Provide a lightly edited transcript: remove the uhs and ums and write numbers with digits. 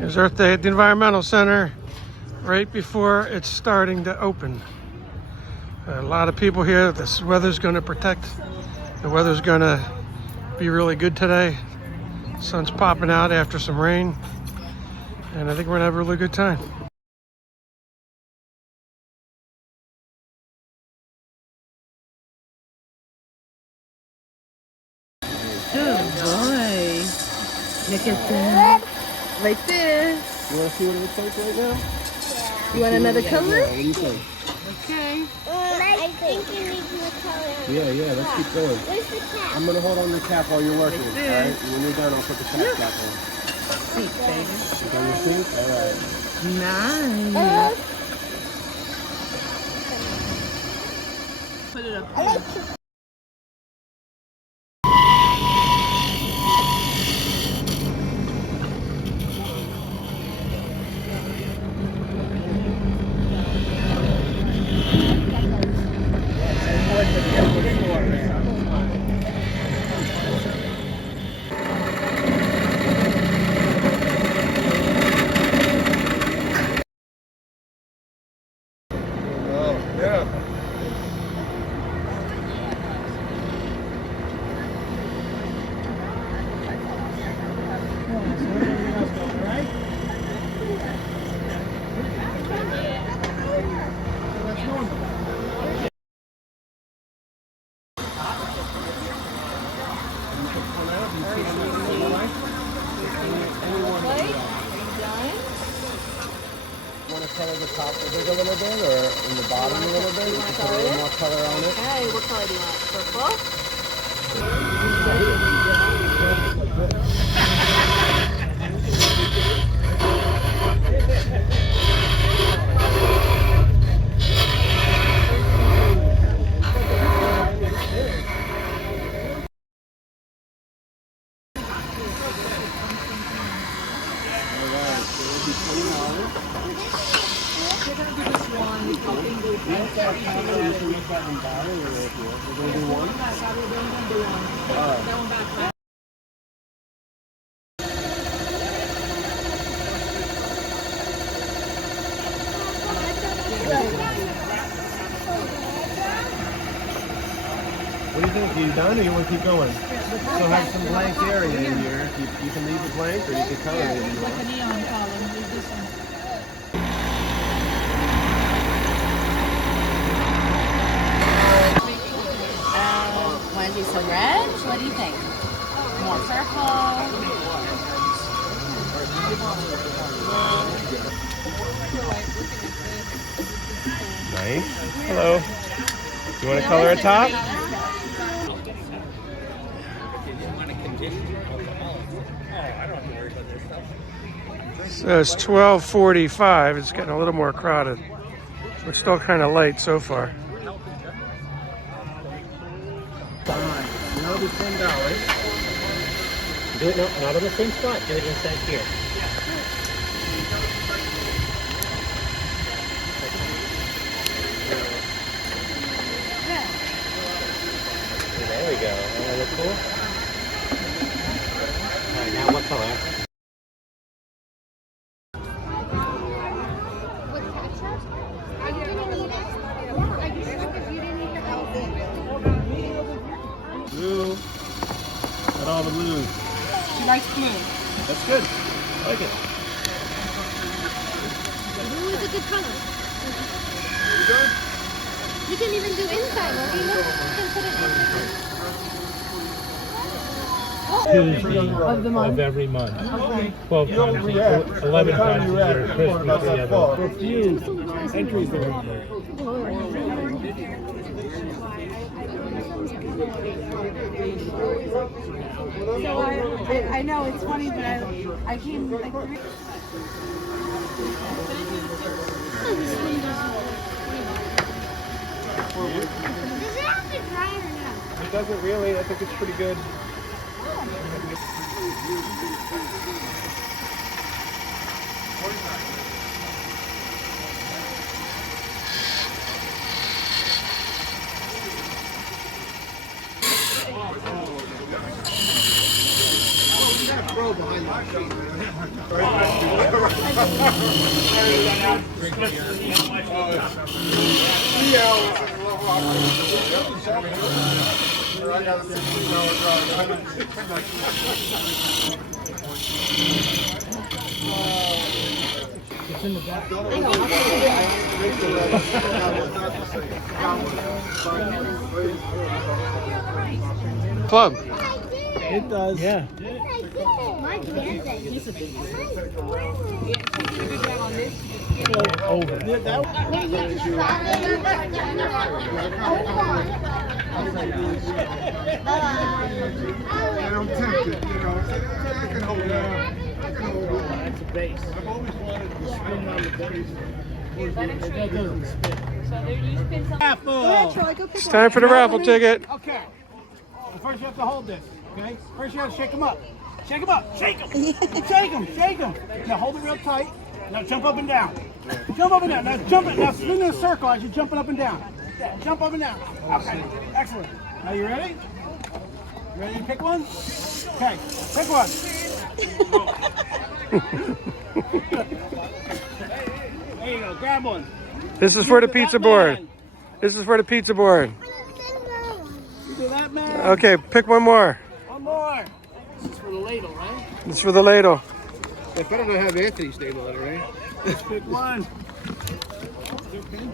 There's Earth Day at the Environmental Center right before it's starting to open. A lot of people here. This weather's going to protect. The weather's going to be really good today. Sun's popping out after some rain. And I think we're going to have a really good time. Good boy. Look at that. Right there. You want to see what it looks like right now? Yeah. You want another color? Yeah, what do you think? Okay. I think you need more color. Yeah, let's keep going. Where's the cap? I'm going to hold on the cap while you're working, all right? And when you're done, I'll put the cap back on. Seat, baby. You done your seat? All right. Nice. Put it up here. Want to color the top of it a little bit, or in the bottom a little bit? You can put a little more color on it. Okay, what color do you want? Purple? What do you think? Are you done, or you want to keep going? Still have some blank area in here. You can leave it blank, or you can color it if you want. Like a neon column, leave this one. Want to do some red? What do you think? More purple? Nice. Hello. You want to color a top? So it's 12:45. It's getting a little more crowded. It's still kind of late so far. Now it'll be $10. Do it not on the same spot. Do it inside here. There we go. That look cool. All right, now what color? Blue. Got all the blues. She likes blue. That's good. I like it. Blue is a good color. You can even do inside. Look, you can put it inside. Tuesday of the month. Of every month. Okay. 12 times a year, 11 times a year, Christmas the other. A few entries there. So I know it's funny, but I came like Oh, this one does. Does it have to dry or not? It doesn't really. I think it's pretty good. Club. It does. Yeah. My dad Over. And I'm tempted, you know. I can hold it. I can hold it. That's a base. I've always wanted to spin on the base. That doesn't spin. It's time for the raffle ticket. Okay. Well, first you have to hold this, okay? First you have to shake them up. Shake them up. Shake them. Shake them. Shake them. Now hold it real tight. Now jump up and down. Jump up and down. Now jump it. Now spin in a circle as you're jumping up and down. Yeah, jump up and down. Okay. Excellent. Now you ready? You ready to pick one? Okay. Pick one. There you go. Grab one. This is for the pizza board. This is for the pizza board. You do that, man. Okay, pick one more. One more. This is for the ladle, right? It's for the ladle. It better not have Anthony's name on it, right? Pick one. Is there a pin?